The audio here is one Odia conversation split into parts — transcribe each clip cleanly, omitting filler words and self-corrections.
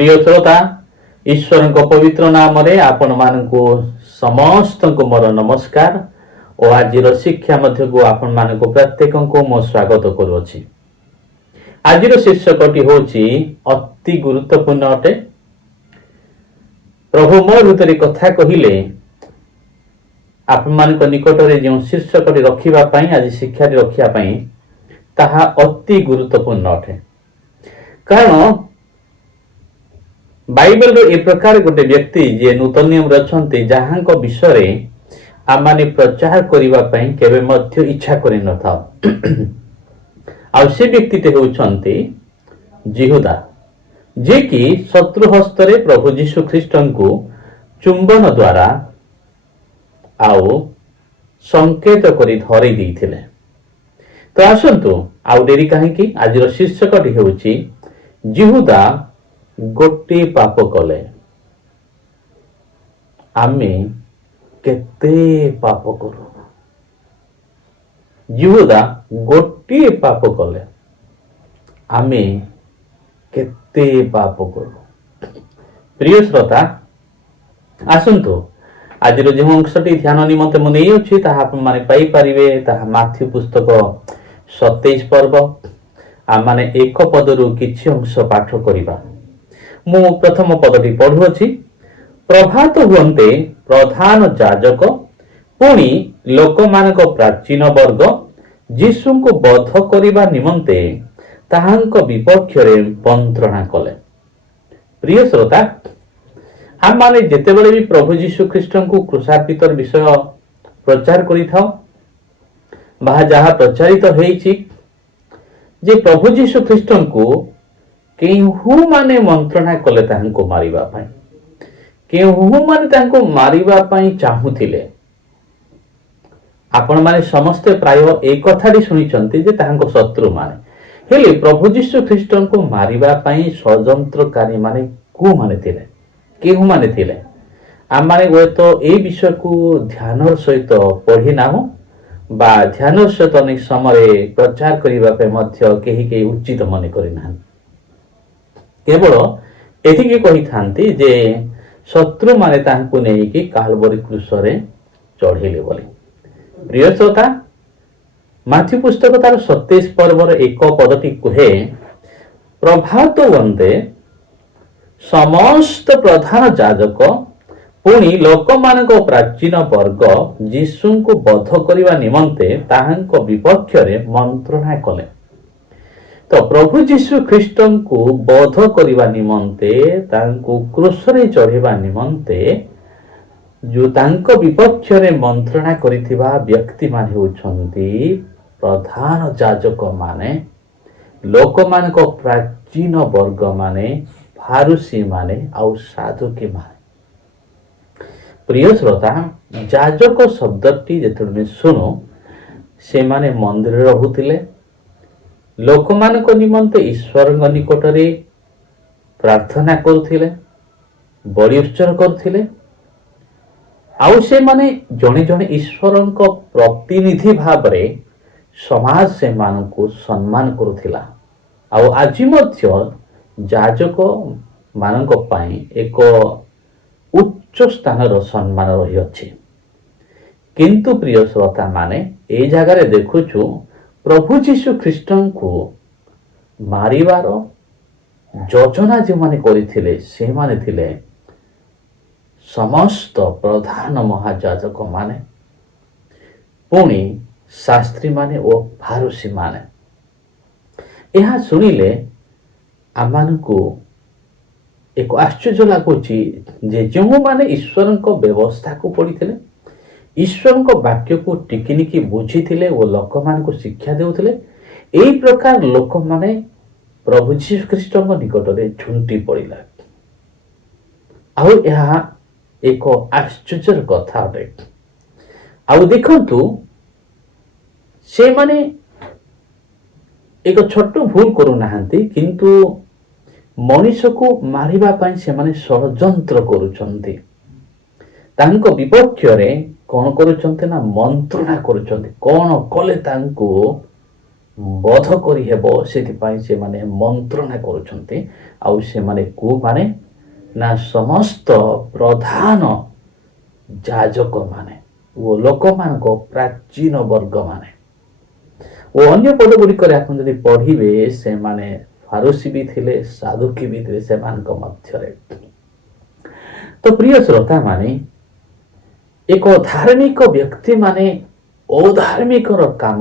प्रिय श्रोता ईश्वर पवित्र नाम आपण मानकु समस्त मोर नमस्कार और आज शिक्षा मध्य को आपण मानक प्रत्येक को मो स्वागत करुछि। आज शीर्षकटी होछि अति गुरुत्वपूर्ण अटे। प्रभु मोर भीतर कथा कहिले आपण मानक निकट रे जो शीर्षकटी रखिबा पई आज शिक्षा रखिया पई ताहा अति गुरुत्वपूर्ण अटे। कारण बाइबल रो ए प्रकार गोटे व्यक्ति जे नूतन नियम रचंती जहां को विषय आमाने प्रचार करिबा पई केबे मध्य इच्छा करि न था। आ से व्यक्ति ते होचंती जिहुदा जे कि शत्रु हस्तरे प्रभु यीशु ख्रीष्टन को चुंबन द्वारा आउ संकेत करी धरि दैथिले। तो आसंतु आउ डेरी काहे कि आज रो शीर्षकटी होची जिहुदा गोटे पाप कले। आमे केते पाप करू। जिहुदा गोटे पाप कले आमे केते पाप करू। प्रिय श्रोता आसंतु आज जो अंशटी ध्यान निमंते मु नहीं अछि ताहा आपण माने पाई परिबे ताहा माथ्यू पुस्तक 27 पर्व आ माने एक पदरु किछि अंश पाठ करिबा। मु प्रथम पदटी पढ़ुअछि। प्रभात हुअन्ते प्रधान याजक पुणी लोकमानक प्राचीन वर्ग यीशु को बध करिबा निमंते ताहांक विपक्ष रे मंत्रणा कले। प्रिय श्रोता हम माने जेते बेले भी प्रभु यीशु ख्रीष्टन को क्रूसार्पित विषय प्रचार करि थाओ बा जहा प्रचारित हेछि जे प्रभु यीशु ख्रीष्टन को केहू माने मंत्रणा कले ताहांको मारिबा पई केहू माने ताहांको मारिबा पई चाहुथिले। आपण माने समस्त प्राय एक कथाटी सुनिचंती जे ताहांको शत्रु माने हेले प्रभु यीशु ख्रीष्टन को मारिबा पई षड्यंत्रकारी माने को माने थिले केहू माने थिले। आ माने वो तो ए विषय को ध्यान सहित पढ़ी नाहु बा ध्यान सहित अनेक समय प्रचार करिबा पे मध्य केही उचित मने करि नाहन। केवल एथिके कहि थांती जे शत्रु माने तांको नेई कि कालवरी क्रूसरे चढ़ेले बोली। प्रिय श्रोता माथ्यू पुस्तक तार 27 पर्वर एक पदटी कहे प्रभात वंदे समस्त प्रधान याजक पुणी लोकमानक प्राचीन वर्ग यीशु को बध करिबा निमंते ताहांक विपक्ष रे मंत्रणा कले। तो प्रभु यीशु ख्रीष्टन को बध करिबा निमंते तांको क्रूस रे चढ़िबा निमंते जो तांको विपक्ष रे मंत्रणा करिथिबा व्यक्ति माने होछंती प्रधान याजक माने लोकमानक प्राचीन वर्ग माने फारूसी माने आउ साधुकी माने। प्रिय श्रोता याजक शब्दटी जेतुमे सुनो से माने मंदिर रहुतिले लोकमानक निमंते ईश्वर निकट रे प्रार्थना करुथिले बलि उत्सर्ग करुथिले आउ से माने जणे जणे ईश्वरक प्रतिनिधि भाव रे समाज से मानकु सम्मान करुथिला। आउ आज मध्य याजक मानक पई एक उच्च स्थान रो सम्मान रही अछि। किंतु प्रिय श्रोता माने ए जगह रे देखुछु प्रभु यीशु ख्रीष्टन को मारिबार योजना जो माने करिथिले से माने थिले समस्त प्रधान महायाजक माने पुणी शास्त्री माने ओ फारूसी माने। यह सुनिले आमान को एक आश्चर्य लगुची जे जो माने ईश्वर को व्यवस्था को पढ़ी ईश्वर को वाक्य को टिकिनिकी बुझी थिले वो लोक मान को शिक्षा देउथिले एई प्रकार लोक माने प्रभु यीशु ख्रीष्टन को निकट रे झुंटी पड़िला। आउ यह एक आश्चर्य कथा अटे। आउ देखंतु से माने एक छोट भूल करू नाहंती किंतु मनुष्य को मारिबा पई से माने षड्यंत्र करूछंती तांको विपक्ष रे कौन करुछंती ना मंत्रणा करुछंती कौन कले तांको ବଧ କରିହେବ ସେଥିପାଇଁ ସେମାନେ ମନ୍ତ୍ରଣା କରୁଛନ୍ତି। ଆଉ ସେମାନେ କୋଉମାନେ ନା ସମସ୍ତ ପ୍ରଧାନ ଯାଜକମାନେ ଓ ଲୋକମାନଙ୍କ ପ୍ରାଚୀନ ବର୍ଗମାନେ। ଓ ଅନ୍ୟ ପଦ ଗୁଡ଼ିକରେ ଆପଣ ଯଦି ପଢ଼ିବେ ସେମାନେ ଫାରୁସୀ ବି ଥିଲେ, ସାଧୁକୀ ବି ଥିଲେ ସେମାନଙ୍କ ମଧ୍ୟରେ। ତ ପ୍ରିୟ ଶ୍ରୋତାମାନେ, ଏକ ଧାର୍ମିକ ବ୍ୟକ୍ତିମାନେ ଅଧାର୍ମିକର କାମ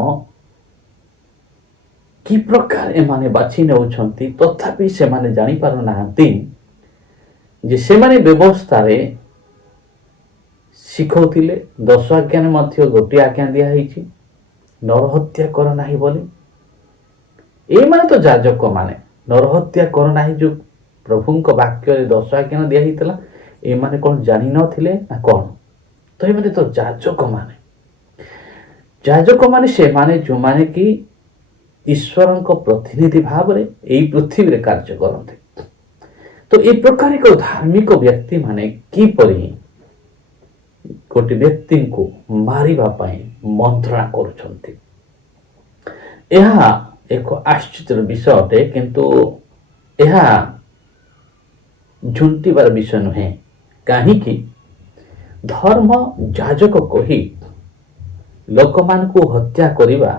କି ପ୍ରକାର ଏମାନେ ବାଛି ନେଉଛନ୍ତି, ତଥାପି ସେମାନେ ଜାଣିପାରୁନାହାନ୍ତି ଯେ ସେମାନେ ବ୍ୟବସ୍ଥାରେ ଶିଖଉଥିଲେ 10 ଆଜ୍ଞାରେ ମଧ୍ୟ ଗୋଟିଏ ଆଜ୍ଞା ଦିଆହେଇଛି, ନରହତ୍ୟା କର ନାହିଁ ବୋଲି। ଏଇମାନେ ତ ଯାଜକ ମାନେ, ନରହତ୍ୟା କର ନାହିଁ ଯୋଉ ପ୍ରଭୁଙ୍କ ବାକ୍ୟରେ 10 ଆଜ୍ଞା ଦିଆହେଇଥିଲା, ଏମାନେ କଣ ଜାଣିନଥିଲେ ନା କଣ? ତ ଏମାନେ ତ ଯାଜକ ମାନେ ସେମାନେ ଯୋଉମାନେ କି ଈଶ୍ୱରଙ୍କ ପ୍ରତିନିଧି ଭାବରେ ଏଇ ପୃଥିବୀରେ କାର୍ଯ୍ୟ କରନ୍ତି। ତ ଏ ପ୍ରକାର ଏକ ଧାର୍ମିକ ବ୍ୟକ୍ତି ମାନେ କିପରି ଗୋଟେ ବ୍ୟକ୍ତିଙ୍କୁ ମାରିବା ପାଇଁ ମନ୍ତ୍ରଣା କରୁଛନ୍ତି, ଏହା ଏକ ଆଶ୍ଚର୍ଯ୍ୟର ବିଷୟ ଅଟେ। କିନ୍ତୁ ଏହା ଝୁଣ୍ଟିବାର ବିଷୟ ନୁହେଁ। କାହିଁକି? ଧର୍ମ ଯାଜକ କହି ଲୋକମାନଙ୍କୁ ହତ୍ୟା କରିବା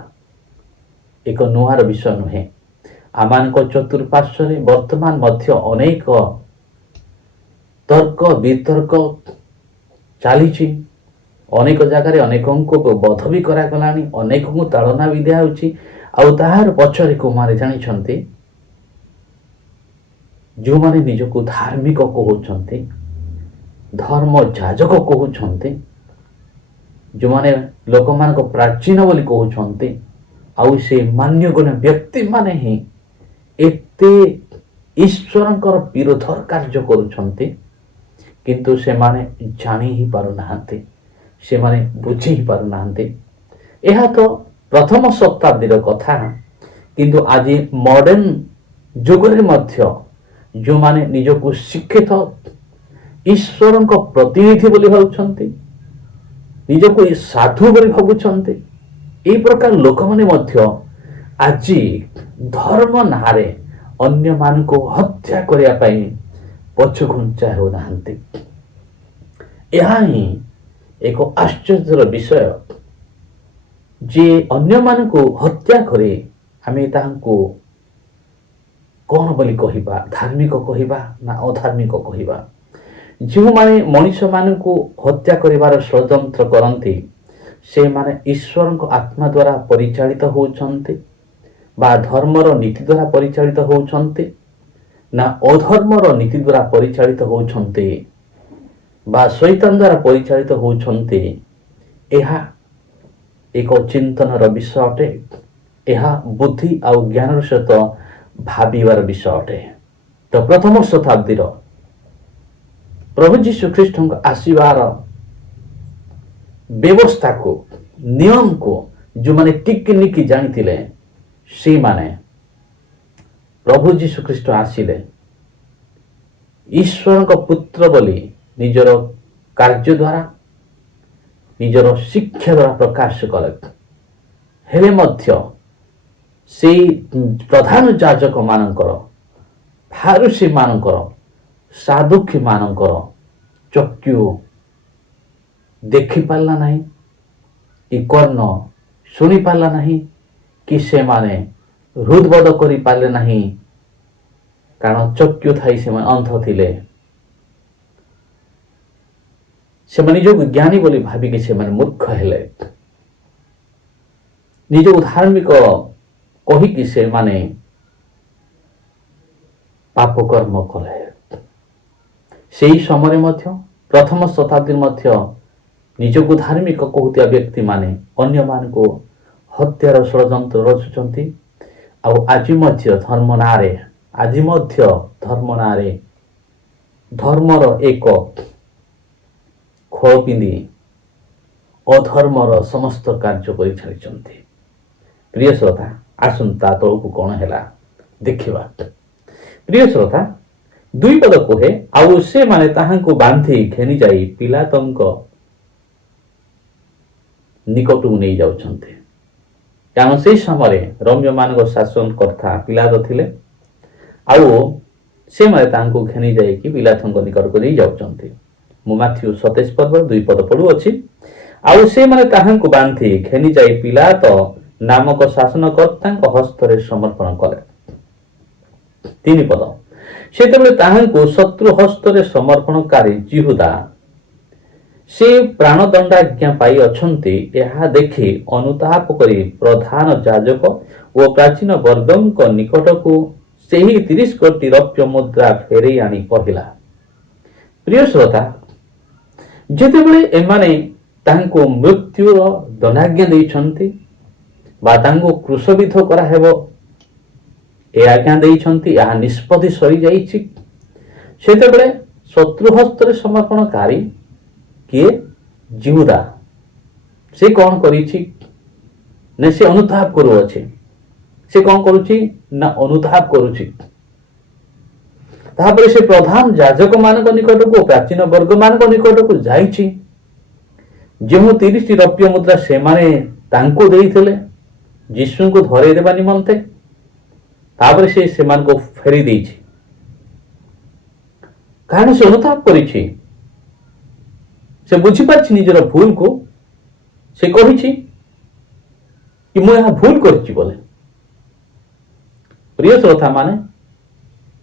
ଏକ ନୂଆର ବିଷୟ ନୁହେଁ। ଆମମାନଙ୍କ ଚତୁଃପାର୍ଶ୍ୱରେ ବର୍ତ୍ତମାନ ମଧ୍ୟ ଅନେକ ତର୍କ ବିତର୍କ ଚାଲିଛି। ଅନେକ ଜାଗାରେ ଅନେକଙ୍କୁ ବଧ ବି କରାଗଲାଣି, ଅନେକଙ୍କୁ ତାଡ଼ନା ବି ଦିଆହେଉଛି। ଆଉ ତାହାର ପଛରେ କୋଉମାନେ ଜାଣିଛନ୍ତି? ଯେଉଁମାନେ ନିଜକୁ ଧାର୍ମିକ କହୁଛନ୍ତି, ଧର୍ମ ଯାଜକ କହୁଛନ୍ତି, ଯେଉଁମାନେ ଲୋକମାନଙ୍କ ପ୍ରାଚୀନ ବୋଲି କହୁଛନ୍ତି, ଆଉ ସେ ମାନ୍ୟଗଣ୍ୟ ବ୍ୟକ୍ତିମାନେ ହିଁ ଏତେ ଈଶ୍ୱରଙ୍କର ବିରୋଧର କାର୍ଯ୍ୟ କରୁଛନ୍ତି। କିନ୍ତୁ ସେମାନେ ଜାଣି ହିଁ ପାରୁନାହାନ୍ତି, ସେମାନେ ବୁଝି ହିଁ ପାରୁନାହାନ୍ତି। ଏହା ତ ପ୍ରଥମ ଶତାବ୍ଦୀର କଥା। କିନ୍ତୁ ଆଜି ମଡର୍ଣ୍ଣ ଯୁଗରେ ମଧ୍ୟ ଯେଉଁମାନେ ନିଜକୁ ଶିକ୍ଷିତ ଈଶ୍ୱରଙ୍କ ପ୍ରତିନିଧି ବୋଲି ଭାବୁଛନ୍ତି, ନିଜକୁ ସାଧୁ ବୋଲି ଭାବୁଛନ୍ତି, ଏହି ପ୍ରକାର ଲୋକମାନେ ମଧ୍ୟ ଆଜି ଧର୍ମ ନାଁରେ ଅନ୍ୟମାନଙ୍କୁ ହତ୍ୟା କରିବା ପାଇଁ ପଛଘୁଞ୍ଚା ହେଉନାହାନ୍ତି। ଏହା ହିଁ ଏକ ଆଶ୍ଚର୍ଯ୍ୟର ବିଷୟ ଯେ ଅନ୍ୟମାନଙ୍କୁ ହତ୍ୟା କରି ଆମେ ତାହାଙ୍କୁ କଣ ବୋଲି କହିବା? ଧାର୍ମିକ କହିବା ନା ଅଧାର୍ମିକ କହିବା? ଯେଉଁମାନେ ମଣିଷମାନଙ୍କୁ ହତ୍ୟା କରିବାର ଷଡ଼ଯନ୍ତ୍ର କରନ୍ତି, ସେମାନେ ଈଶ୍ୱରଙ୍କ ଆତ୍ମା ଦ୍ୱାରା ପରିଚାଳିତ ହେଉଛନ୍ତି ବା ଧର୍ମର ନୀତି ଦ୍ୱାରା ପରିଚାଳିତ ହେଉଛନ୍ତି ନା ଅଧର୍ମର ନୀତି ଦ୍ୱାରା ପରିଚାଳିତ ହେଉଛନ୍ତି ବା ଶୈତାନ ଦ୍ୱାରା ପରିଚାଳିତ ହେଉଛନ୍ତି? ଏହା ଏକ ଚିନ୍ତନର ବିଷୟ ଅଟେ। ଏହା ବୁଦ୍ଧି ଆଉ ଜ୍ଞାନର ସହିତ ଭାବିବାର ବିଷୟ ଅଟେ। ତ ପ୍ରଥମ ଶତାବ୍ଦୀର ପ୍ରଭୁ ଯୀଶୁ ଖ୍ରୀଷ୍ଟଙ୍କ ଆସିବାର ବ୍ୟବସ୍ଥାକୁ, ନିୟମକୁ ଯେଉଁମାନେ ଟିକିନିକି ଜାଣିଥିଲେ, ସେଇମାନେ ପ୍ରଭୁ ଯୀଶୁ ଖ୍ରୀଷ୍ଟ ଆସିଲେ ଈଶ୍ୱରଙ୍କ ପୁତ୍ର ବୋଲି ନିଜର କାର୍ଯ୍ୟ ଦ୍ୱାରା, ନିଜର ଶିକ୍ଷା ଦ୍ୱାରା ପ୍ରକାଶ କଲେ। ହେଲେ ମଧ୍ୟ ସେଇ ପ୍ରଧାନ ଯାଜକ ମାନଙ୍କର, ଫାରୁସୀ ମାନଙ୍କର, ସାଧୁକୀ ମାନଙ୍କର ଚକ୍ଷୁ ଦେଖିପାରିଲା ନାହିଁ, କି କର୍ଣ୍ଣ ଶୁଣି ପାରିଲା ନାହିଁ, କି ସେମାନେ ହୃଦବୋଧ କରିପାରିଲେ ନାହିଁ। କାରଣ ଚକ୍ଷୁ ଥାଇ ସେମାନେ ଅନ୍ଧ ଥିଲେ। ସେମାନେ ନିଜକୁ ଜ୍ଞାନୀ ବୋଲି ଭାବିକି ସେମାନେ ମୂର୍ଖ ହେଲେ। ନିଜକୁ ଧାର୍ମିକ କହିକି ସେମାନେ ପାପ କର୍ମ କଲେ। ସେହି ସମୟରେ ମଧ୍ୟ, ପ୍ରଥମ ଶତାବ୍ଦୀରେ ମଧ୍ୟ ନିଜକୁ ଧାର୍ମିକ କହୁଥିବା ବ୍ୟକ୍ତିମାନେ ଅନ୍ୟମାନଙ୍କୁ ହତ୍ୟାର ଷଡ଼ଯନ୍ତ୍ର ରଚୁଛନ୍ତି। ଆଉ ଆଜି ମଧ୍ୟ ଧର୍ମ ନାଁରେ ଧର୍ମର ଏକ ଖୋଳ ପିନ୍ଧି ଅଧର୍ମର ସମସ୍ତ କାର୍ଯ୍ୟ କରି ଛାଡ଼ିଛନ୍ତି। ପ୍ରିୟ ଶ୍ରୋତା, ଆସନ୍ତୁ ତା ତଳକୁ କଣ ହେଲା ଦେଖିବା। ପ୍ରିୟ ଶ୍ରୋତା, 2 ପଦ କୁହେ, ଆଉ ସେମାନେ ତାହାଙ୍କୁ ବାନ୍ଧି ଘେନି ଯାଇ ପିଲାତଙ୍କ ନିକଟକୁ ନେଇ ଯାଉଛନ୍ତି। କାରଣ ସେହି ସମୟରେ ରୋମୀୟମାନଙ୍କ ଶାସନକର୍ତ୍ତା ପିଲାତ ଥିଲେ। ଆଉ ସେମାନେ ତାଙ୍କୁ ଘେନି ଯାଇକି ପିଲାତଙ୍କ ନିକଟକୁ ନେଇ ଯାଉଛନ୍ତି। ମୁଁ ମାଥ୍ୟୁ 27 ପର୍ବ 2 ପଦ ପଢୁଅଛି। ଆଉ ସେମାନେ ତାହାଙ୍କୁ ବାନ୍ଧି ଘେନି ଯାଇ ପିଲାତ ନାମକ ଶାସନକର୍ତ୍ତାଙ୍କ ହସ୍ତରେ ସମର୍ପଣ କଲେ। 3 ପଦ, ସେତେବେଳେ ତାହାଙ୍କୁ ଶତ୍ରୁ ହସ୍ତରେ ସମର୍ପଣକାରୀ ଜିହୁଦା ସେ ପ୍ରାଣଦଣ୍ଡାଜ୍ଞା ପାଇ ଅଛନ୍ତି ଏହା ଦେଖି ଅନୁତାପ କରି ପ୍ରଧାନ ଯାଜକ ଓ ପ୍ରାଚୀନ ବର୍ଗଙ୍କ ନିକଟକୁ ସେହି 30 କୋଟି ରୌପ୍ୟ ମୁଦ୍ରା ଫେରେଇ ଆଣି କହିଲା। ପ୍ରିୟ ଶ୍ରୋତା, ଯେତେବେଳେ ଏମାନେ ତାଙ୍କୁ ମୃତ୍ୟୁର ଦଣ୍ଡାଜ୍ଞା ଦେଇଛନ୍ତି ବା ତାଙ୍କୁ କ୍ରୁଶବିଦ୍ଧ କରାହେବ ଏ ଆଜ୍ଞା ଦେଇଛନ୍ତି, ଏହା ନିଷ୍ପତ୍ତି ସରିଯାଇଛି, ସେତେବେଳେ ଶତ୍ରୁ ହସ୍ତରେ ସମର୍ପଣକାରୀ କିଏ? ଜିହୁଦା। ସେ କଣ କରିଛି ନା ସେ ଅନୁତାପ କରୁଅଛି। ସେ କଣ କରୁଛି ନା ଅନୁତାପ କରୁଛି। ତାପରେ ସେ ପ୍ରଧାନ ଯାଜକ ମାନଙ୍କ ନିକଟକୁ, ପ୍ରାଚୀନ ବର୍ଗ ମାନଙ୍କ ନିକଟକୁ ଯାଇଛି। ଯେଉଁ 30ଟି ରୌପ୍ୟ ମୁଦ୍ରା ସେମାନେ ତାଙ୍କୁ ଦେଇଥିଲେ ଯୀଶୁଙ୍କୁ ଧରେଇ ଦେବା ନିମନ୍ତେ, ତାପରେ ସେ ସେମାନଙ୍କୁ ଫେରି ଦେଇଛି। କାରଣ ସେ ଅନୁତାପ କରିଛି, ସେ ବୁଝିପାରିଛି ନିଜର ଭୁଲକୁ। ସେ କହିଛି କି ମୁଁ ଏହା ଭୁଲ କରିଛି ବୋଲି। ପ୍ରିୟ ଶ୍ରୋତା ମାନେ,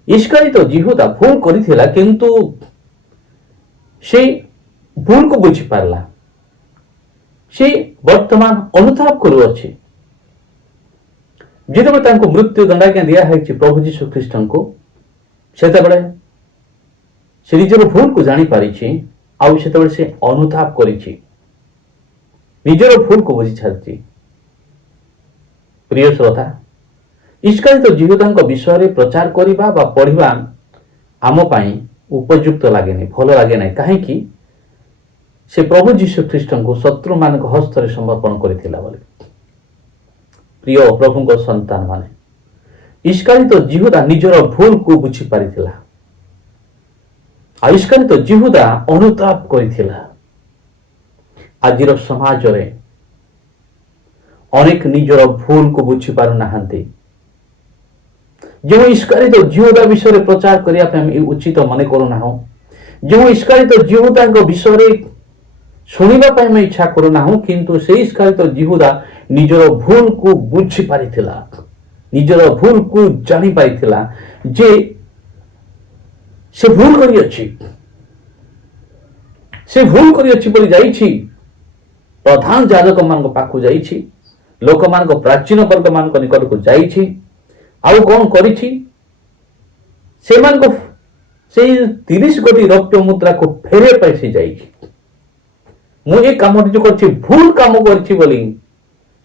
ଇସ୍କାରିୟତ ଜିହୁଦା ଭୁଲ କରିଥିଲା, କିନ୍ତୁ ସେ ଭୁଲକୁ ବୁଝିପାରିଲା। ସେ ବର୍ତ୍ତମାନ ଅନୁତାପ କରୁଅଛି। ଯେତେବେଳେ ତାଙ୍କୁ ମୃତ୍ୟୁ ଦଣ୍ଡାଜ୍ଞା ଦିଆହେଇଛି ପ୍ରଭୁ ଯୀଶୁ ଖ୍ରୀଷ୍ଟଙ୍କୁ, ସେତେବେଳେ ସେ ନିଜର ଭୁଲକୁ ଜାଣିପାରିଛି। ଆଉ ସେତେବେଳେ ସେ ଅନୁତାପ କରିଛି, ନିଜର ଭୁଲକୁ ବୁଝି ସାରିଛି। ପ୍ରିୟ ଶ୍ରୋତା, ଇସ୍କାରିୟତ ଜିହୁଦାଙ୍କ ବିଷୟରେ ପ୍ରଚାର କରିବା ବା ପଢିବା ଆମ ପାଇଁ ଉପଯୁକ୍ତ ଲାଗେନି, ଭଲ ଲାଗେ ନାହିଁ। କାହିଁକି? ସେ ପ୍ରଭୁ ଯୀଶୁ ଖ୍ରୀଷ୍ଟଙ୍କୁ ଶତ୍ରୁମାନଙ୍କ ହସ୍ତରେ ସମର୍ପଣ କରିଥିଲା ବୋଲି। ପ୍ରିୟ ପ୍ରଭୁଙ୍କ ସନ୍ତାନ ମାନେ, ଇସ୍କାରିୟତ ଜିହୁଦା ନିଜର ଭୁଲକୁ ବୁଝିପାରିଥିଲା। ଆଉ ଇସ୍କାରିୟତ ଜିହୁଦା ଅନୁତାପ କରିଥିଲା। ଆଜିର ସମାଜରେ ଅନେକ ନିଜର ଭୁଲକୁ ବୁଝିପାରୁନାହାନ୍ତି। ଯେଉଁ ଇସ୍କାରିୟତ ଜିହୁଦା ବିଷୟରେ ପ୍ରଚାର କରିବା ପାଇଁ ଆମେ ଉଚିତ ମନେ କରୁନାହୁଁ, ଯେଉଁ ଇସ୍କାରିୟତ ଜିହୁଦାଙ୍କ ବିଷୟରେ ଶୁଣିବା ପାଇଁ ଆମେ ଇଚ୍ଛା କରୁନାହୁଁ, କିନ୍ତୁ ସେହି ଇସ୍କାରିୟତ ଜିହୁଦା ନିଜର ଭୁଲକୁ ବୁଝିପାରିଥିଲା, ନିଜର ଭୁଲକୁ ଜାଣିପାରିଥିଲା ଯେ ସେ ଭୁଲ କରିଅଛି। ସେ ଭୁଲ କରିଅଛି ବୋଲି ଯାଇଛି ପ୍ରଧାନ ଯାଜକ ମାନଙ୍କ ପାଖକୁ ଯାଇଛି, ଲୋକମାନଙ୍କ ପ୍ରାଚୀନ ବର୍ଗ ମାନଙ୍କ ନିକଟକୁ ଯାଇଛି। ଆଉ କଣ କରିଛି? ସେମାନଙ୍କୁ ସେଇ 30 କୋଟି ରୌପ୍ୟ ମୁଦ୍ରାକୁ ଫେରିବା ପାଇଁ ସେ ଯାଇଛି। ମୁଁ ଏ କାମଟି ଯୋଉ କରିଛି ଭୁଲ କାମ କରିଛି ବୋଲି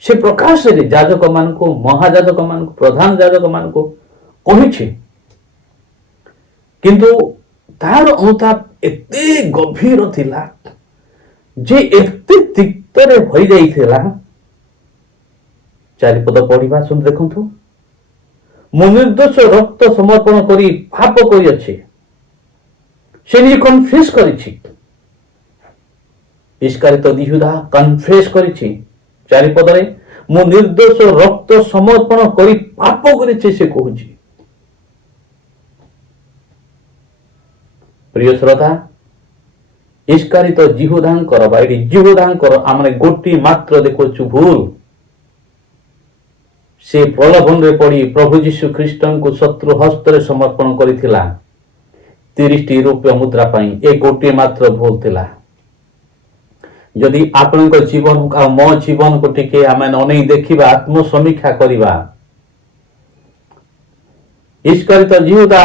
ସେ ପ୍ରକାଶରେ ଯାଜକ ମାନଙ୍କୁ, ମହାଯାଜକ ମାନଙ୍କୁ, ପ୍ରଧାନ ଯାଜକ ମାନଙ୍କୁ କହିଛି। କିନ୍ତୁ ତାର ଅନୁତାପ ଏତେ ଗଭୀର ଥିଲା ଯେ ଏତେ ତିକ୍ତରେ ହୋଇଯାଇଥିଲା। 4 ପଦ ପଢିବା ଶୁଣି ଦେଖନ୍ତୁ। ମୁଁ ନିର୍ଦ୍ଦୋଷ ରକ୍ତ ସମର୍ପଣ କରି ପାପ କରିଅଛି, ସେ ନିଜେ କନଫେସ୍ କରିଛି। ଇସ୍କାରିୟତ ଜିହୁଦା କନଫେସ୍ କରିଛି 4 ପଦରେ, ମୁଁ ନିର୍ଦ୍ଦୋଷ ରକ୍ତ ସମର୍ପଣ କରି ପାପ କରିଛି ସେ କହୁଛି। ପ୍ରିୟ ଶ୍ରୋତା, ଇସ୍କାରିୟତ ଜିହୁଦାଙ୍କର ବା ଏଠି ଜିହୁଦାଙ୍କର ଆମେ ଗୋଟିଏ ମାତ୍ର ଦେଖୁଛୁ ଭୁଲ। ସେ ପ୍ରଲୋଭନରେ ପଡି ପ୍ରଭୁ ଯୀଶୁ ଖ୍ରୀଷ୍ଟଙ୍କୁ ଶତ୍ରୁ ହସ୍ତରେ ସମର୍ପଣ କରିଥିଲା 30ଟି ରୌପ୍ୟ ମୁଦ୍ରା ପାଇଁ। ଏ ଗୋଟିଏ ମାତ୍ର ଭୁଲ ଥିଲା। ଯଦି ଆପଣଙ୍କ ଜୀବନ ଆଉ ମୋ ଜୀବନକୁ ଟିକେ ଆମେ ଅନେଇ ଦେଖିବା, ଆତ୍ମସମୀକ୍ଷା କରିବା, ଇସ୍କାରିୟତ ଜିହୁଦା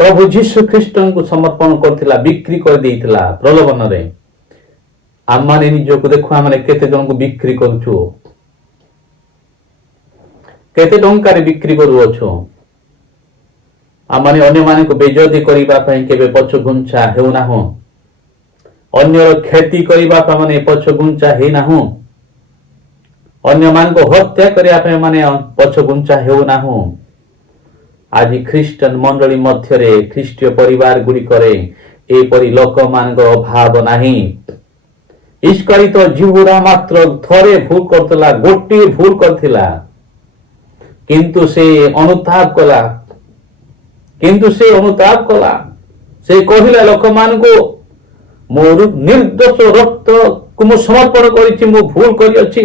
ପ୍ରଭୁ ଯୀଶୁ ଖ୍ରୀଷ୍ଟଙ୍କୁ ସମର୍ପଣ କରିଥିଲା, ବିକ୍ରି କରିଦେଇଥିଲା ପ୍ରଲୋଭନରେ। ଆମମାନେ ନିଜକୁ ଦେଖୁ, ଆମେ କେତେ ଜଣଙ୍କୁ ବିକ୍ରି କରୁଛୁ, କେତେ ଟଙ୍କାରେ ବିକ୍ରି କରୁଅଛୁ। ଆମମାନେ ଅନ୍ୟମାନଙ୍କୁ ବେଜତି କରିବା ପାଇଁ କେବେ ପଛଘୁଞ୍ଚା ହେଉନାହୁଁ, ଅନ୍ୟର କ୍ଷତି କରିବା ପାଇଁ ମାନେ ପଛଘୁଞ୍ଚା ହେଇନାହୁଁ, ଅନ୍ୟମାନଙ୍କୁ ହତ୍ୟା କରିବା ପାଇଁ ମାନେ ପଛଘୁଞ୍ଚା ହେଉନାହୁଁ। ଆଜି ଖ୍ରୀଷ୍ଟିଆନ ମଣ୍ଡଳୀ ମଧ୍ୟରେ, ଖ୍ରୀଷ୍ଟୀୟ ପରିବାର ଗୁଡିକରେ ଏପରି ଲୋକମାନଙ୍କ ଅଭାବ ନାହିଁ। ଇସ୍କାରିତ ଜିହୁଦା ମାତ୍ର ଥରେ ଭୁଲ କରିଥିଲା, ଗୋଟିଏ ଭୁଲ କରିଥିଲା, କିନ୍ତୁ ସେ ଅନୁତାପ କଲା। ସେ କହିଲା ଲୋକମାନଙ୍କୁ, ମୋ ନିର୍ଦ୍ଦୋଷ ରକ୍ତକୁ ମୁଁ ସମର୍ପଣ କରିଛି, ମୁଁ ଭୁଲ କରିଅଛି।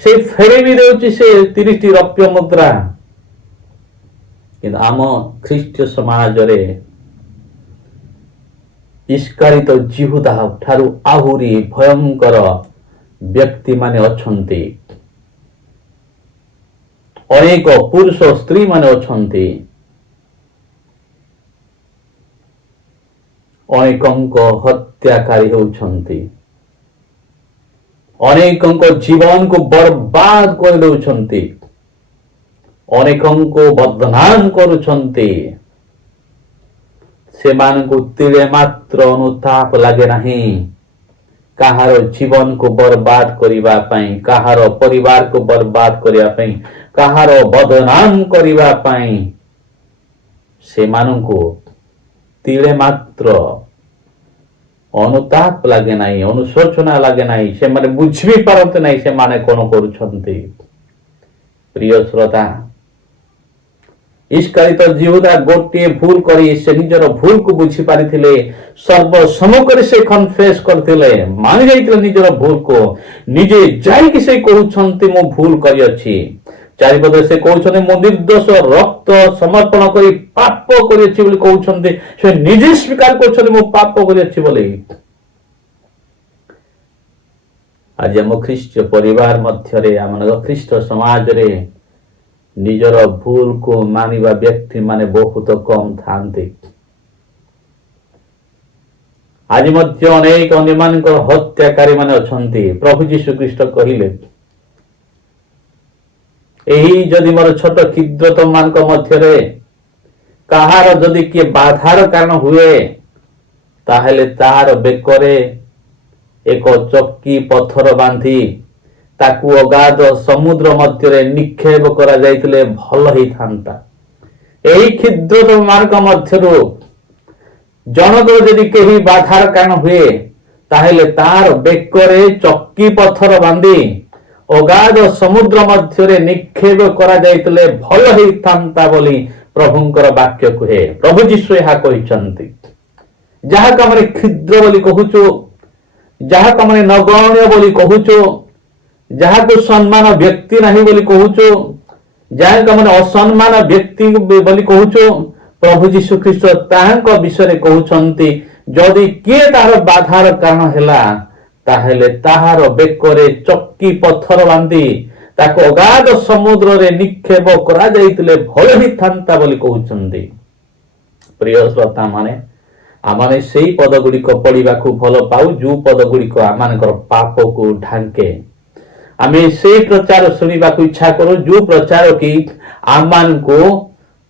ସେ ଫେରେଇ ବି ଦେଉଛି ସେ 30ଟି ରୌପ୍ୟ ମୁଦ୍ରା। କିନ୍ତୁ ଆମ ଖ୍ରୀଷ୍ଟୀୟ ସମାଜରେ ଇସ୍କାରିତ ଜିହୁଦା ଠାରୁ ଆହୁରି ଭୟଙ୍କର ବ୍ୟକ୍ତିମାନେ ଅଛନ୍ତି। ଅନେକ ପୁରୁଷ ସ୍ତ୍ରୀ ମାନେ ଅଛନ୍ତି, ଅନେକଙ୍କ ହତ୍ୟାକାରୀ ହେଉଛନ୍ତି, ଅନେକଙ୍କ ଜୀବନକୁ ବର୍ବାଦ କରିଦେଉଛନ୍ତି, ଅନେକଙ୍କୁ ବଦନାମ କରୁଛନ୍ତି। ସେମାନଙ୍କୁ ତିଳେ ମାତ୍ର ଅନୁତାପ ଲାଗେ ନାହିଁ କାହାର ଜୀବନକୁ ବର୍ବାଦ କରିବା ପାଇଁ, କାହାର ପରିବାରକୁ ବର୍ବାଦ କରିବା ପାଇଁ, କାହାର ବଦନାମ କରିବା ପାଇଁ। ସେମାନଙ୍କୁ ତିଳେ ମାତ୍ର ଅନୁତାପ ଲାଗେ ନାହିଁ, ଅନୁଶୋଚନା ଲାଗେ ନାହିଁ। ସେମାନେ ବୁଝି ପାରନ୍ତି ନାହିଁ ସେମାନେ କଣ କରୁଛନ୍ତି। ପ୍ରିୟ ଶ୍ରୋତା, ଇସ୍କାରିତ ଜିହୁଦା ଗୋଟିଏ ଭୁଲ କରି ସେ ନିଜର ଭୁଲକୁ ବୁଝି ପାରିଥିଲେ। ସର୍ବସମ୍ମୁଖରେ ସେ କନଫେସ କରିଥିଲେ, ମାନି ଯାଇଥିଲେ ନିଜର ଭୁଲକୁ। ନିଜେ ଯାଇକି ସେ କହୁଛନ୍ତି ମୁଁ ଭୁଲ କରିଅଛି। ଚାରିପଦରେ ସେ କହୁଛନ୍ତି ମୁଁ ନିର୍ଦ୍ଦୋଷ ରକ୍ତ ସମର୍ପଣ କରି ପାପ କରିଅଛି ବୋଲି କହୁଛନ୍ତି। ସେ ନିଜେ ସ୍ୱୀକାର କରୁଛନ୍ତି ମୁଁ ପାପ କରିଅଛି ବୋଲି। ଆଜି ଆମ ଖ୍ରୀଷ୍ଟ ପରିବାର ମଧ୍ୟରେ, ଆମ ଖ୍ରୀଷ୍ଟ ସମାଜରେ ନିଜର ଭୁଲକୁ ମାନିବା ବ୍ୟକ୍ତି ମାନେ ବହୁତ କମ ଥାନ୍ତି। ଆଜି ମଧ୍ୟ ଅନେକ ଅନ୍ୟମାନଙ୍କର ହତ୍ୟାକାରୀ ମାନେ ଅଛନ୍ତି। ପ୍ରଭୁ ଯୀଶୁ ଖ୍ରୀଷ୍ଟ କହିଲେ, ଏହି ଯଦି ମୋର ଛୋଟ କ୍ଷୁଦ୍ର ତମମାନଙ୍କ ମଧ୍ୟରେ କାହାର ଯଦି କିଏ ବାଧାର କାରଣ ହୁଏ, ତାହେଲେ ତାହାର ବେକରେ ଏକ ଚକି ପଥର ବାନ୍ଧି ତାକୁ ଅଗାଧ ସମୁଦ୍ର ମଧ୍ୟରେ ନିକ୍ଷେପ କରାଯାଇଥିଲେ ଭଲ ହେଇଥାନ୍ତା। ଏହି କ୍ଷୁଦ୍ରତମମାନଙ୍କ ମଧ୍ୟରୁ ଜଣଙ୍କର ଯଦି କେହି ବାଧାର କାରଣ ହୁଏ, ତାହେଲେ ତାର ବେକରେ ଚକି ପଥର ବାନ୍ଧି ଅଗାଧ ସମୁଦ୍ର ମଧ୍ୟରେ ନିକ୍ଷେପ କରାଯାଇଥିଲେ ଭଲ ହେଇଥାନ୍ତା ବୋଲି ପ୍ରଭୁଙ୍କର ବାକ୍ୟ କୁହେ। ପ୍ରଭୁ ଯୀଶୁ ଏହା କହିଛନ୍ତି। ଯାହାକୁ ଆମେ କ୍ଷୁଦ୍ର ବୋଲି କହୁଛୁ, ଯାହାକୁ ଆମେ ନଗଣ୍ୟ ବୋଲି କହୁଛୁ, ଯାହାକୁ ସମ୍ମାନ ବ୍ୟକ୍ତି ନାହିଁ ବୋଲି କହୁଛୁ, ଯାହାକୁ ଆମେ ଅସମ୍ମାନ ବ୍ୟକ୍ତି ବୋଲି କହୁଛୁ, ପ୍ରଭୁ ଯୀଶୁ ଖ୍ରୀଷ୍ଟ ତାହାଙ୍କ ବିଷୟରେ କହୁଛନ୍ତି ଯଦି କିଏ ତାହାର ବାଧାର କାରଣ ହେଲା, ତାହେଲେ ତାହାର ବେକରେ ଚକି ପଥର ବାନ୍ଧି ତାକୁ ଅଗାଧ ସମୁଦ୍ରରେ ନିକ୍ଷେପ କରାଯାଇଥିଲେ ଭଲ ହେଇଥାନ୍ତା ବୋଲି କହୁଛନ୍ତି। ପ୍ରିୟ ଶ୍ରୋତା ମାନେ, ଆମେ ସେଇ ପଦ ଗୁଡିକ ପଢିବାକୁ ଭଲ ପାଉ ଯୋଉ ପଦ ଗୁଡିକ ଆମମାନଙ୍କର ପାପକୁ ଢାଙ୍କେ। ଆମେ ସେଇ ପ୍ରଚାର ଶୁଣିବାକୁ ଇଚ୍ଛା କରୁ ଯୋଉ ପ୍ରଚାର କି ଆମମାନଙ୍କୁ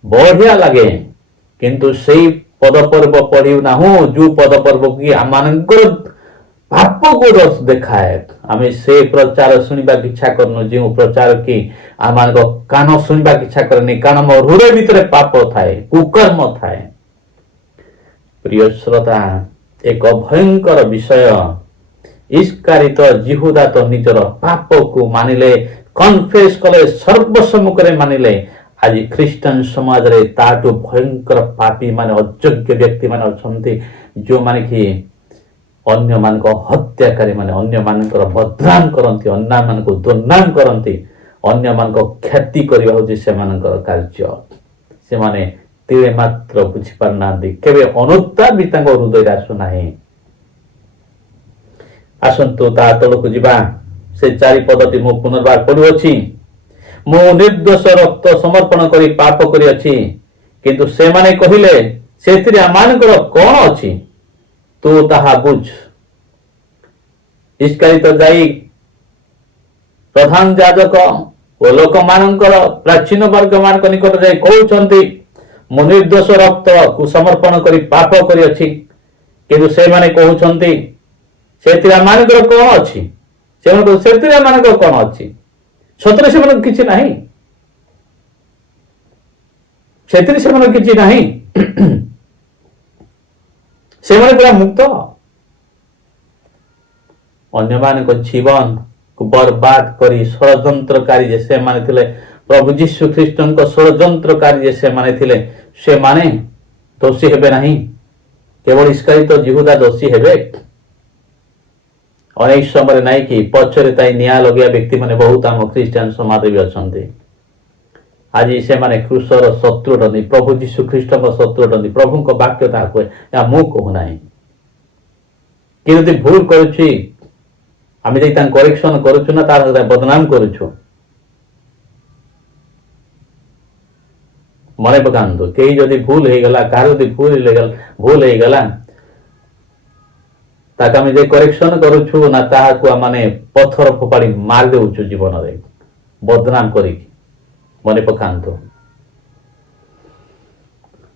ବଢିଆ ଲାଗେ, କିନ୍ତୁ ସେଇ ପଦ ପର୍ବ ପଢିବୁ ନାହୁଁ ଯୋଉ ପଦ ପର୍ବ କି ଆମମାନଙ୍କର ପାପକୁ ଦେଖାଏ। ଆମେ ସେ ପ୍ରଚାର ଶୁଣିବାକୁ ଇଚ୍ଛା କରୁନୁ ଯେଉଁ ପ୍ରଚାର କି ଆମମାନଙ୍କ କାନ ଶୁଣିବାକୁ ଇଚ୍ଛା କରେନି, କାରଣ ମୋ ହୃଦୟ ଭିତରେ ପାପ ଥାଏ, କୁକର୍ମ ଥାଏ। ପ୍ରିୟ ଶ୍ରୋତା, ଏକ ଭୟଙ୍କର ବିଷୟ। ଇସ୍କାରିତ ଜିହୁଦା ତ ନିଜର ପାପକୁ ମାନିଲେ, କନଫେସ କଲେ, ସର୍ବସମ୍ମୁଖରେ ମାନିଲେ। ଆଜି ଖ୍ରୀଷ୍ଟିଆନ ସମାଜରେ ତାଠୁ ଭୟଙ୍କର ପାପୀ ମାନେ, ଅଯୋଗ୍ୟ ବ୍ୟକ୍ତି ମାନେ ଅଛନ୍ତି, ଯୋଉମାନେ କି ଅନ୍ୟମାନଙ୍କ ହତ୍ୟାକାରୀ ମାନେ, ଅନ୍ୟମାନଙ୍କର ବଦନାମ କରନ୍ତି, ଅନ୍ୟମାନଙ୍କୁ ଦୁର୍ନାମ କରନ୍ତି, ଅନ୍ୟମାନଙ୍କ କ୍ଷତି କରିବା ହଉଛି ସେମାନଙ୍କର କାର୍ଯ୍ୟ। ସେମାନେ ତିଳେ ମାତ୍ର ବୁଝିପାରୁନାହାନ୍ତି, କେବେ ଅନୁତାପ ବି ତାଙ୍କ ହୃଦୟରେ ଆସୁନାହିଁ। ଆସନ୍ତୁ ତା ତଳକୁ ଯିବା। ସେ ଚାରିପଦଟି ମୁଁ ପୁନର୍ବାର ପଢୁଅଛି। ମୁଁ ନିର୍ଦ୍ଦୋଷ ରକ୍ତ ସମର୍ପଣ କରି ପାପ କରିଅଛି, କିନ୍ତୁ ସେମାନେ କହିଲେ ସେଥିରେ ଆମମାନଙ୍କର କଣ ଅଛି, ତୁ ତାହା ବୁଝ। ଇସ୍କାରିତ ଯାଇ ପ୍ରଧାନ ଯାଜକ ଓ ଲୋକମାନଙ୍କର ପ୍ରାଚୀନ ବର୍ଗ ମାନଙ୍କ ନିକଟ ଯାଇ କହୁଛନ୍ତି ମୁଁ ନିର୍ଦ୍ଦୋଷ ରକ୍ତକୁ ସମର୍ପଣ କରି ପାପ କରିଅଛି, କିନ୍ତୁ ସେମାନେ କହୁଛନ୍ତି ସେଥିରେ ଆମମାନଙ୍କର କଣ ଅଛି। ସେମାନେ ସେଥିରେ ଆମମାନଙ୍କର କଣ ଅଛି? ସତରେ ସେମାନଙ୍କ କିଛି ନାହିଁ, ସେଥିରେ ସେମାନଙ୍କ କିଛି ନାହିଁ। ସେମାନେ ପୁରା ମୁକ୍ତ। ଅନ୍ୟମାନଙ୍କ ଜୀବନକୁ ବର୍ବାଦ କରି ଷଡ଼ଯନ୍ତ୍ରକାରୀ ଯେ ସେମାନେ ଥିଲେ, ପ୍ରଭୁ ଯୀଶୁ ଖ୍ରୀଷ୍ଟଙ୍କ ଷଡ଼ଯନ୍ତ୍ରକାରୀ ଯେ ସେମାନେ ଥିଲେ, ସେମାନେ ଦୋଷୀ ହେବେ ନାହିଁ। କେବଳ ଇସ୍କାରିତ ଯିହୁଦା ଦୋଷୀ ହେବେ? ଅନେକ ସମୟରେ ନାଇଁ କି ପଛରେ ତାଇ ନିଆଁ ଲଗେଇବା ବ୍ୟକ୍ତିମାନେ ବହୁତ ଆମ ଖ୍ରୀଷ୍ଟିଆନ ସମାଜରେ ବି ଅଛନ୍ତି। ଆଜି ସେମାନେ କୃଷର ଶତ୍ରୁ ଅଟନ୍ତି, ପ୍ରଭୁ ଯୀଶୁ ଖ୍ରୀଷ୍ଟଙ୍କ ଶତ୍ରୁ ଅଟନ୍ତି। ପ୍ରଭୁଙ୍କ ବାକ୍ୟ ତାହା କୁହେ, ଏହା ମୁଁ କହୁନାହିଁ। କି ଯଦି ଭୁଲ କରୁଛି ଆମେ ଯାଇ ତାଙ୍କୁ କରେକ୍ସନ କରୁଛୁ ନା ତାର ବଦନାମ କରୁଛୁ? ମନେ ପକାନ୍ତୁ, କେହି ଯଦି ଭୁଲ ହେଇଗଲା, କାହାର ଯଦି ଭୁଲ ହେଇଗଲା ତାକୁ ଆମେ ଯାଇ କରେକ୍ସନ କରୁଛୁ ନା ତାହାକୁ ଆମେ ପଥର ଫୋପାଡ଼ି ମାରି ଦେଉଛୁ ଜୀବନରେ ବଦନାମ କରିକି? ମନେ ପକାନ୍ତୁ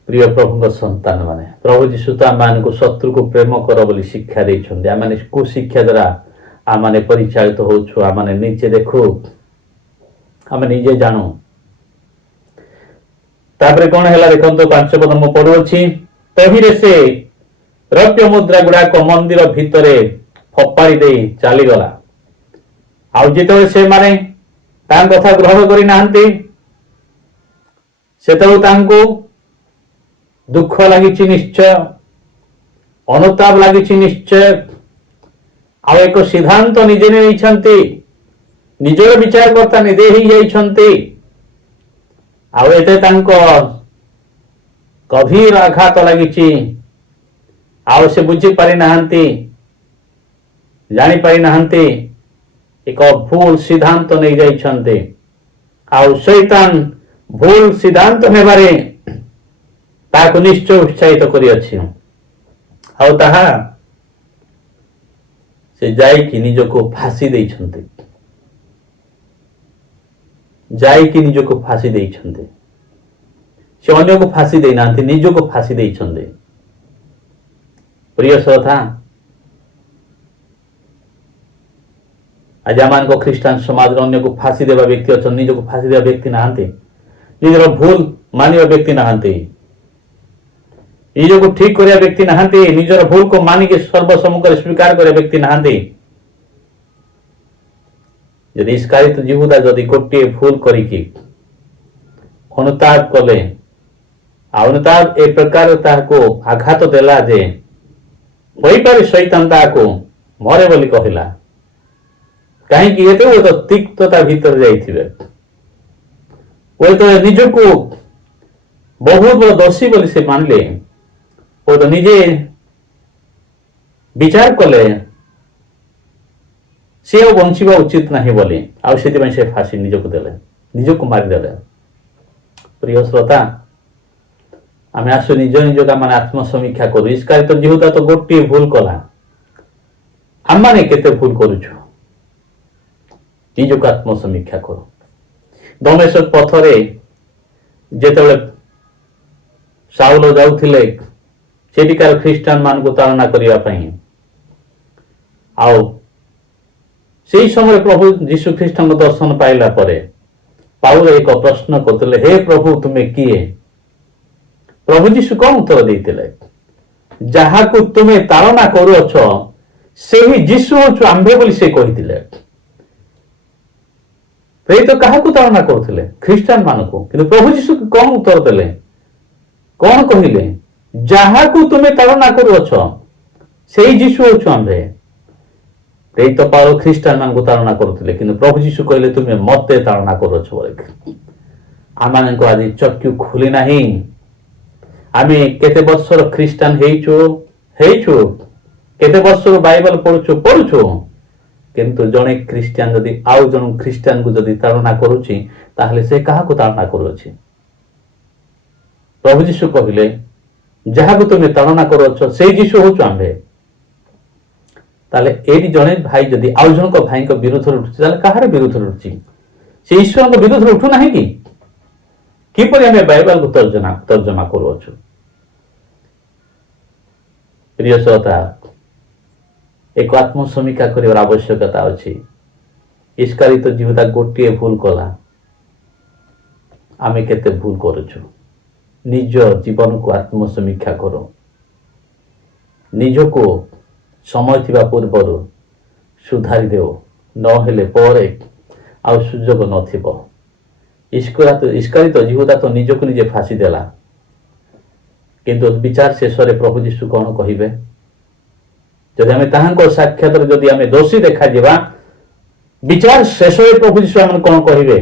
ପ୍ରିୟ ପ୍ରଭୁଙ୍କ ସନ୍ତାନ ମାନେ, ପ୍ରଭୁ ଯୀଶୁ ତ ଆମମାନଙ୍କୁ ଶତ୍ରୁକୁ ପ୍ରେମ କର ବୋଲି ଶିକ୍ଷା ଦେଇଛନ୍ତି। ଆମେ କୁ ଶିକ୍ଷା ଦ୍ୱାରା ଆମେ ପରିଚାଳିତ ହଉଛୁ, ଆମେ ନିଜେ ଦେଖୁ, ଆମେ ନିଜେ ଜାଣୁ। ତାପରେ କଣ ହେଲା ଦେଖନ୍ତୁ, 5 ପଦ ମୁଁ ପଢୁଅଛି। ତହିଁରେ ସେ ରୌପ୍ୟ ମୁଦ୍ରା ଗୁଡାକ ମନ୍ଦିର ଭିତରେ ଫୋପାଡ଼ି ଦେଇ ଚାଲିଗଲା। ଆଉ ଯେତେବେଳେ ସେମାନେ ତାଙ୍କ କଥା ଗ୍ରହଣ କରିନାହାନ୍ତି, ସେତେବେଳେ ତାଙ୍କୁ ଦୁଃଖ ଲାଗିଛି ନିଶ୍ଚୟ, ଅନୁତାପ ଲାଗିଛି ନିଶ୍ଚୟ। ଆଉ ଏକ ସିଦ୍ଧାନ୍ତ ନିଜେ ନେଇଛନ୍ତି, ନିଜର ବିଚାରକର୍ତ୍ତା ନିଜେ ହେଇଯାଇଛନ୍ତି। ଆଉ ଏତେ ତାଙ୍କ ଗଭୀର ଆଘାତ ଲାଗିଛି। ଆଉ ସେ ବୁଝିପାରି ନାହାନ୍ତି, ଜାଣିପାରି ନାହାନ୍ତି, ଏକ ଭୁଲ ସିଦ୍ଧାନ୍ତ ନେଇଯାଇଛନ୍ତି। ଆଉ ଶୈତାନ ଭୁଲ ସିଦ୍ଧାନ୍ତ ନେବାରେ ତାହାକୁ ନିଶ୍ଚୟ ଉତ୍ସାହିତ କରିଅଛି। ଆଉ ତାହା ସେ ଯାଇକି ନିଜକୁ ଫାଶୀ ଦେଇଛନ୍ତି, ଯାଇକି ନିଜକୁ ଫାଶୀ ଦେଇଛନ୍ତି। ସେ ଅନ୍ୟକୁ ଫାଶୀ ଦେଇନାହାନ୍ତି, ନିଜକୁ ଫାଶୀ ଦେଇଛନ୍ତି। ପ୍ରିୟ ଶ୍ରୋତା, ଆଜି ଆମମାନଙ୍କ ଖ୍ରୀଷ୍ଟିଆନ ସମାଜରେ ଅନ୍ୟକୁ ଫାଶୀ ଦେବା ବ୍ୟକ୍ତି ଅଛନ୍ତି, ନିଜକୁ ଫାଶୀ ଦେବା ବ୍ୟକ୍ତି ନାହାନ୍ତି। ନିଜର ଭୁଲ ମାନିବା ବ୍ୟକ୍ତି ନାହାନ୍ତି, ନିଜକୁ ଠିକ କରିବା ବ୍ୟକ୍ତି ନାହାନ୍ତି, ନିଜର ଭୁଲକୁ ମାନିକି ସର୍ବସମ୍ମୁଖରେ ସ୍ୱୀକାର କରିବା ବ୍ୟକ୍ତି ନାହାନ୍ତି। ଯଦି ଇସ୍କାରିତ ଯିହୁଦା ଯଦି ଗୋଟିଏ ଭୁଲ କରିକି ଅନୁତାପ କଲେ, ଆଉ ଅନୁତାପ ଏ ପ୍ରକାର ତାହାକୁ ଆଘାତ ଦେଲା ଯେ ହୋଇପାରେ ଶୈତାନ ତାହାକୁ ମରେ ବୋଲି କହିଲା। କାହିଁକି? ଏତେ ହୁଏତ ତିକ୍ତତା ଭିତରେ ଯାଇଥିବେ, ହୁଏତ ନିଜକୁ ବହୁତ ବଡ଼ ଦୋଷୀ ବୋଲି ସେ ମାନିଲେ, ହୁଏତ ନିଜେ ବିଚାର କଲେ ସେ ଆଉ ବଞ୍ଚିବା ଉଚିତ ନାହିଁ ବୋଲି, ଆଉ ସେଥିପାଇଁ ସେ ଫାଶୀ ନିଜକୁ ଦେଲେ, ନିଜକୁ ମାରିଦେଲେ। ପ୍ରିୟ ଶ୍ରୋତା, ଆମେ ଆସୁ ନିଜ ନିଜକୁ ଆମେ ଆତ୍ମସମୀକ୍ଷା କରୁ। ଇସ୍କାରିତ ଯିହୁଦା ତ ଗୋଟିଏ ଭୁଲ କଲା, ଆମେ କେତେ ଭୁଲ କରୁଛୁ ନିଜକୁ ଆତ୍ମସମୀକ୍ଷା କରୁ। ଦମେଶ୍କ ପଥରେ ଯେତେବେଳେ ସାଉଲ ଯାଉଥିଲେ ସେଠିକାର ଖ୍ରୀଷ୍ଟିଆନ ମାନଙ୍କୁ ତାଳନା କରିବା ପାଇଁ, ଆଉ ସେହି ସମୟରେ ପ୍ରଭୁ ଯୀଶୁ ଖ୍ରୀଷ୍ଟଙ୍କ ଦର୍ଶନ ପାଇଲା ପରେ ପାଉଲ ଏକ ପ୍ରଶ୍ନ କରୁଥିଲେ, ହେ ପ୍ରଭୁ ତୁମେ କିଏ? ପ୍ରଭୁ ଯୀଶୁ କଣ ଉତ୍ତର ଦେଇଥିଲେ? ଯାହାକୁ ତୁମେ ତାଳନା କରୁଅଛ ସେହି ଯୀଶୁ ହଉଛୁ ଆମ୍ଭେ ବୋଲି ସେ କହିଥିଲେ। ତ କାହାକୁ ତାଳନା କରୁଥିଲେ? ଖ୍ରୀଷ୍ଟିଆନ ମାନଙ୍କୁ। କିନ୍ତୁ ପ୍ରଭୁ ଯୀଶୁ କଣ ଉତ୍ତର ଦେଲେ, କଣ କହିଲେ? ଯାହାକୁ ତୁମେ ତାଳନା କରୁଅଛ ସେଇ ଯୀଶୁ ହଉଛୁ ଆମ୍ଭେ। ତ ପାଉଲ ଖ୍ରୀଷ୍ଟିଆନ ମାନଙ୍କୁ ତାଳନା କରୁଥିଲେ, କିନ୍ତୁ ପ୍ରଭୁ ଯୀଶୁ କହିଲେ ତୁମେ ମତେ ତାଳନା କରୁଅଛ ବୋଲି। ଆମମାନଙ୍କୁ ଆଜି ଚକ୍ଷୁ ଖୋଲି ନାହିଁ। ଆମେ କେତେ ବର୍ଷର ଖ୍ରୀଷ୍ଟିଆନ ହେଇଛୁ, କେତେ ବର୍ଷରୁ ବାଇବଲ ପଢୁଛୁ, କିନ୍ତୁ ଜଣେ ଖ୍ରୀଷ୍ଟିଆନ ଯଦି ଆଉ ଜଣ ଖ୍ରୀଷ୍ଟିଆନକୁ ଯଦି ତାଳନା କରୁଛି, ତାହେଲେ ସେ କାହାକୁ ତାଳନା କରୁଅଛି? ପ୍ରଭୁ ଯୀଶୁ କହିଲେ ଯାହାକୁ ତୁମେ ତାଳନା କରୁଅଛ ସେଇ ଯୀଶୁ ହଉଛୁ ଆମ୍ଭେ। ତାହେଲେ ଏଇଠି ଜଣେ ଭାଇ ଯଦି ଆଉ ଜଣଙ୍କ ଭାଇଙ୍କ ବିରୁଦ୍ଧରେ ଉଠୁଛି, ତାହେଲେ କାହାର ବିରୁଦ୍ଧରେ ଉଠୁଛି? ସେ ଈଶ୍ୱରଙ୍କ ବିରୁଦ୍ଧରେ ଉଠୁନାହିଁ କି? କିପରି ଆମେ ବାଇବଲକୁ ତର୍ଜମା କରୁଅଛୁ? ପ୍ରିୟ ଶ୍ରୋତା, ଏକ ଆତ୍ମସମୀକ୍ଷା କରିବାର ଆବଶ୍ୟକତା ଅଛି। ଇସ୍କାରିତ ଯିହୁଦା ଗୋଟିଏ ଭୁଲ କଲା, ଆମେ କେତେ ଭୁଲ କରୁଛୁ? ନିଜ ଜୀବନକୁ ଆତ୍ମସମୀକ୍ଷା କରୁ। ନିଜକୁ ସମୟ ଥିବା ପୂର୍ବରୁ ସୁଧାରି ଦେଉ, ନହେଲେ ପରେ ଆଉ ସୁଯୋଗ ନଥିବ। ଇସ୍କାରିତ ଜିହୁଦା ତ ନିଜକୁ ନିଜେ ଫାଶୀ ଦେଲା, କିନ୍ତୁ ବିଚାର ଶେଷରେ ପ୍ରଭୁ ଯୀଶୁ କ'ଣ କହିବେ? ଯଦି ଆମେ ତାହାଙ୍କ ସାକ୍ଷାତରେ ଯଦି ଆମେ ଦୋଷୀ ଦେଖାଯିବା, ବିଚାର ଶେଷରେ ପ୍ରଭୁ ଯୀଶୁ ଆମେ କ'ଣ କହିବେ?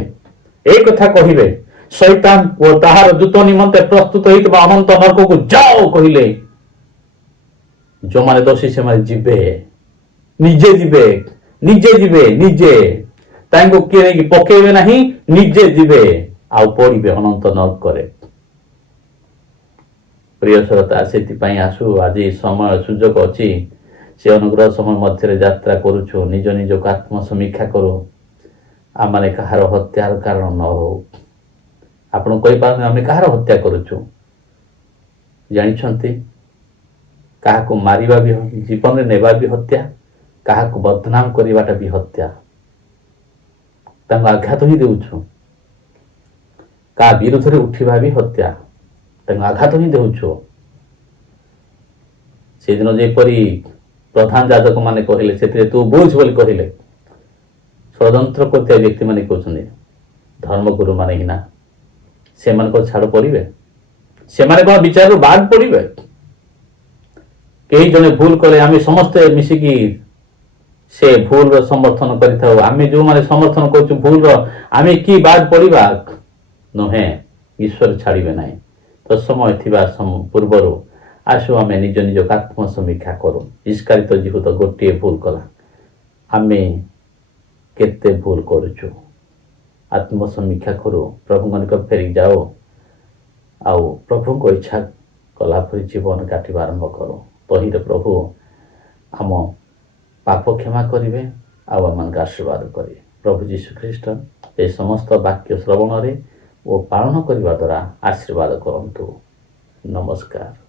এই କଥା କହିବେ, ଶୈତାନ ଓ ତାହାର ଦୂତ ନିମନ୍ତେ ପ୍ରସ୍ତୁତ ହୋଇଥିବା ଅନନ୍ତ ନରକକୁ ଯାଅ କହିଲେ ଯେଉଁମାନେ ଦୋଷୀ ସେମାନେ ଯିବେ, ନିଜେ ଯିବେ, ନିଜେ ତାଙ୍କୁ କିଏ ନେଇକି ପକେଇବେ ନାହିଁ, ନିଜେ ଯିବେ ଆଉ ପଡ଼ିବେ ଅନନ୍ତ ନରକରେ। ପ୍ରିୟ ଶ୍ରୋତା, ସେଥିପାଇଁ ଆସୁ ଆଜି ସମୟ ସୁଯୋଗ ଅଛି, ସେ ଅନୁଗ୍ରହ ସମୟ ମଧ୍ୟରେ ଯାତ୍ରା କରୁଛୁ, ନିଜ ନିଜକୁ ଆତ୍ମସମୀକ୍ଷା କରୁ, ଆମମାନେ କାହାର ହତ୍ୟାର କାରଣ ନ ହଉ। ଆପଣ କହିପାରୁନି ଆମେ କାହାର ହତ୍ୟା କରୁଛୁ? ଜାଣିଛନ୍ତି, କାହାକୁ ମାରିବା ବି ଜୀବନରେ ନେବା ବି ହତ୍ୟା, କାହାକୁ ବଦନାମ କରିବାଟା ବି ହତ୍ୟା। ତାଙ୍କୁ ଆଘାତ ହିଁ ଦେଉଛୁ। କାହା ବିରୁଦ୍ଧରେ ଉଠିବା ବି ହତ୍ୟା, ତାଙ୍କୁ ଆଘାତ ହିଁ ଦେଉଛୁ। ସେଦିନ ଯେପରି ପ୍ରଧାନ ଯାଜକ ମାନେ କହିଲେ, ସେଥିରେ ତୁ ବୁଝ ବୋଲି କହିଲେ, ଷଡ଼ଯନ୍ତ୍ର କରୁଥିବା ବ୍ୟକ୍ତିମାନେ କହୁଛନ୍ତି ଧର୍ମଗୁରୁ ମାନେ ହିଁ ନା, ସେମାନଙ୍କ ଛାଡ଼ ପଡ଼ିବେ? ସେମାନେ କ'ଣ ବିଚାରରୁ ବାଦ ପଡ଼ିବେ? କେହି ଜଣେ ଭୁଲ କଲେ ଆମେ ସମସ୍ତେ ମିଶିକି ସେ ଭୁଲର ସମର୍ଥନ କରିଥାଉ। ଆମେ ଯେଉଁମାନେ ସମର୍ଥନ କରୁଛୁ ଭୁଲର, ଆମେ କି ବାଦ ପଡ଼ିବା? ନୁହେଁ, ଈଶ୍ୱର ଛାଡ଼ିବେ ନାହିଁ। ତ ସମୟ ଥିବା ପୂର୍ବରୁ ଆସୁ ଆମେ ନିଜ ନିଜକୁ ଆତ୍ମସମୀକ୍ଷା କରୁ। ଇସ୍କାରିତ ଜିହୁଦ ଗୋଟିଏ ଭୁଲ କଲା, ଆମେ କେତେ ଭୁଲ କରୁଛୁ? ଆତ୍ମସମୀକ୍ଷା କରୁ, ପ୍ରଭୁଙ୍କ ନିକଟ ଫେରି ଯାଉ, ଆଉ ପ୍ରଭୁଙ୍କ ଇଚ୍ଛା କଲା ପରି ଜୀବନ କାଟିବା ଆରମ୍ଭ କରୁ। ତହିଁରେ ପ୍ରଭୁ ଆମ ପାପ କ୍ଷମା କରିବେ ଆଉ ଆମମାନଙ୍କୁ ଆଶୀର୍ବାଦ କରିବେ। ପ୍ରଭୁ ଯୀଶୁ ଖ୍ରୀଷ୍ଟ ଏହି ସମସ୍ତ ବାକ୍ୟ ଶ୍ରବଣରେ ଓ ପାଳନ କରିବା ଦ୍ୱାରା ଆଶୀର୍ବାଦ କରନ୍ତୁ। ନମସ୍କାର।